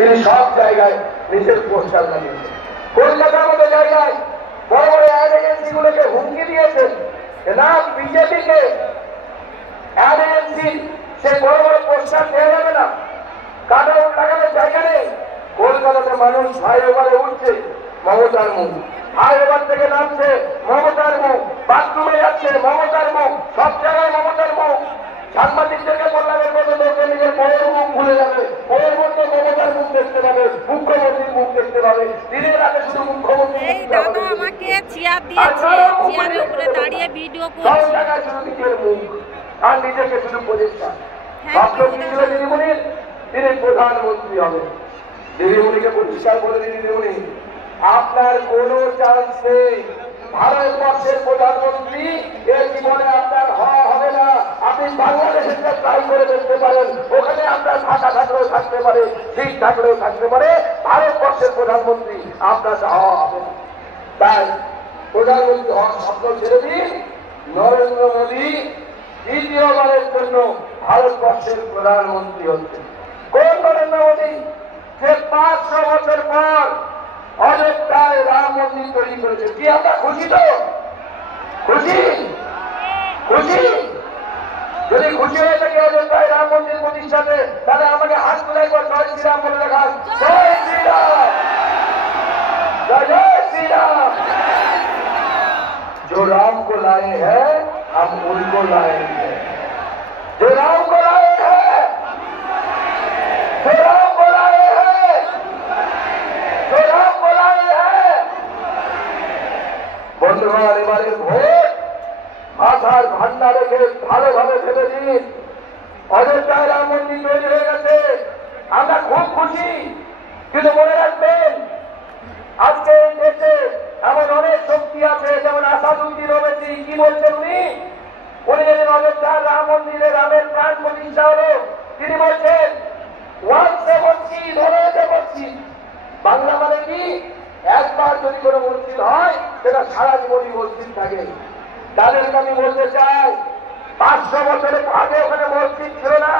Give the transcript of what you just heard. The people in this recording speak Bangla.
তিনি সব জায়গায় নিজের পোস্টার লাগিয়েছেন। কলকাতার মতো জায়গায় বড় বড় অ্যাড এজেন্সিগুলোকে হুমকি দিয়েছেন না বিজেপিকে অ্যাড এজেন্সি সে বড় বড় পোস্টার দেওয়া যাবে না, কারণ লাগানোর জায়গা নেই। কলকাতাতে মানুষ ফ্লাইওভারে উঠছে মমতার মুখ, ফ্লাইওভার থেকে নামছে মমতার মুখ, বাথরুমে যাচ্ছে মমতার মুখ, সব জায়গায় মমতার মুখ। সাংবাদিকদেরকে বললাম এর মধ্যে লোকে নিজের বড়ের মুখ ভুলে যাবে, ওর মধ্যে মমতার মুখ দেখতে পাবে, মুখ্যমন্ত্রীর মুখ দেখতে পাবে। দিনের রাতে শুধু মুখ্যমন্ত্রী আমাকে চেয়ার দিয়েছে, চেয়ারের উপরে দাঁড়িয়ে ভিডিও করছে, সব জায়গায় শুধু নিজের মুখ আর নিজেকে শুধু প্রচেষ্টা। স্বপ্ন কি ছিল দিদিমণির? তিনি প্রধানমন্ত্রী হবে। দিদিমণিকে পরিষ্কার করে দিদিমণি আপনার কোন চান্স নেই, ভারতবর্ষের প্রধানমন্ত্রী এর জীবনে আপনার হওয়া হবে না। আপনি বাংলাদেশের ট্রাই করে দেখতে পারেন, ওখানে আপনার ফাঁকা থাকলেও থাকতে পারে, ঠিক থাকলেও থাকতে পারে, ভারতবর্ষের প্রধানমন্ত্রী আপনার হওয়া হবে না। তাই প্রধানমন্ত্রী হওয়ার স্বপ্ন ছেড়ে দিন, নরেন্দ্র মোদী দ্বিতীয়বারের জন্য ভারতবর্ষের প্রধানমন্ত্রী হচ্ছেন। কোন নরেন্দ্র মোদী? যে 500 বছর পর অযোধ্যায় রাম মন্দির তৈরি করেছে। কি আমরা খুশি তো? খুশি? খুশি? যদি খুশি হয়ে থাকে অযোধ্যায় রাম মন্দির প্রতিষ্ঠাতে, তাহলে আমাকে হাত তুলে একবার জয় শ্রীরাম বলে দেখান। জয় শ্রীরাম, জয় জয় শ্রীরাম। जो राम को लाए हैं हम उनको लाएंगे, जो राम को लाए हैं, जो राम को लाए हैं, जो राम को लाए हैं। বন্ধুগণ, এবারে ভোট মাথার ঠান্ডা রেখে ভালোভাবে ভেবে দিন। অযোধ্যায় রাম মন্দির তৈরি হয়ে গেছে, আমরা খুব খুশি, কিন্তু মনে রাখবেন আজকে এই দেশে এমন অনেক শক্তি আছে, যেমন আসাদুদ্দিন ওবেসি। কি বলছেন উনি যেদিন অযোধ্যার রাম মন্দিরে রামের প্রাণ প্রতিষ্ঠা হল, তিনি বলছেন ওয়ান্সে মসজিদ হলে মসজিদ। বাংলা মানে কি? একবার যদি কোনো মসজিদ হয় সেটা সারা জীবনই মসজিদ থাকে। তাদেরকে আমি বলতে চাই 500 বছরের আগে ওখানে মসজিদ ছিল না,